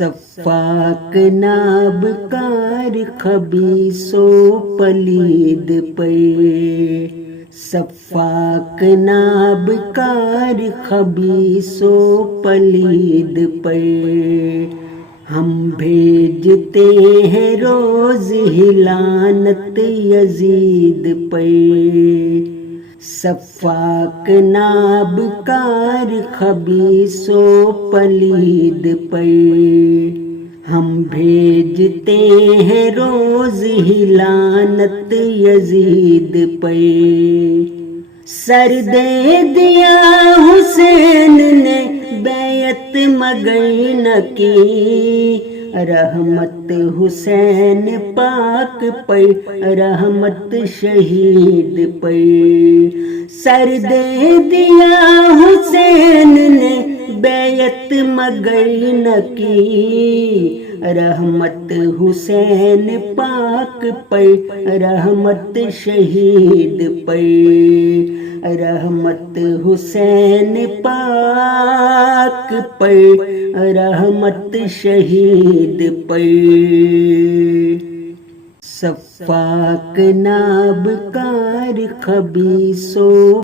سفاک نابکار خبیث و پلید پہ، سفاک نابکار خبیث و پلید پہ ہم بھیجتے ہیں روز ہی لعنت یزید پہ، سفاک نابکار خبیث و پلید پہ ہم بھیجتے ہیں روز ہی لعنت یزید پہ، سر دے دیا حسین نے بیعت مگر نہ کی، رحمت حسین پاک پہ رحمت شہید پہ، سر دے دیا حسین نے بیعت مگر نہ کی، رحمت حسین پاک پہ رحمت شہید پہ، رحمت حسین پاک پہ رحمت شہید پہ، سفاک نابکار خبیث و